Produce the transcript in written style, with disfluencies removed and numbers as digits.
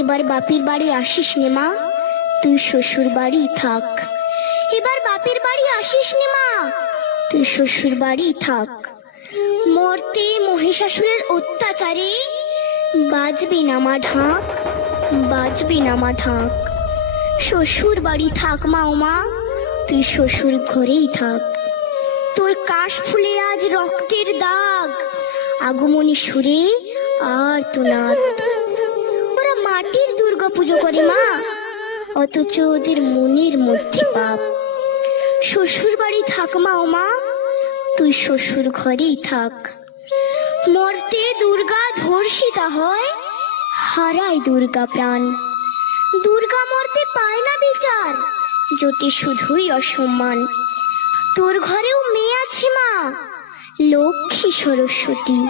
এবার বাপের বাড়ি আসিস নে মা, তুই শ্বশুর বাড়ি থাক। এবার বাপের বাড়ি আসিস নে মা, তুই শ্বশুর বাড়ি থাক। মর্তে মহিষাসুরের অত্যাচারে বাজবে না মা ঢাক, বাজবে না মা ঢাক। শ্বশুর বাড়ি থাক মা ও মা, তুই শ্বশুর ঘরেই থাক। তোর কাশ ফুলে আজ রক্তের দাগ, আগমনী সুরে আর তো নাদ। ওরা মাটির দুর্গা পুজো করে মা, অথচ ওদের মনের মধ্যে পাপ। শ্বশুর বাড়ি থাক মা ও মা, তুই শ্বশুর ঘরেই থাক। মর্তে দুর্গা ধর্ষিতা হয়, হারায় দুর্গা প্রাণ। দুর্গা মর্তে পায় না বিচার, জোটে শুধুই অসম্মান। তোর ঘরেও মেয়ে আছে মা, লক্ষ্মী সরস্বতী।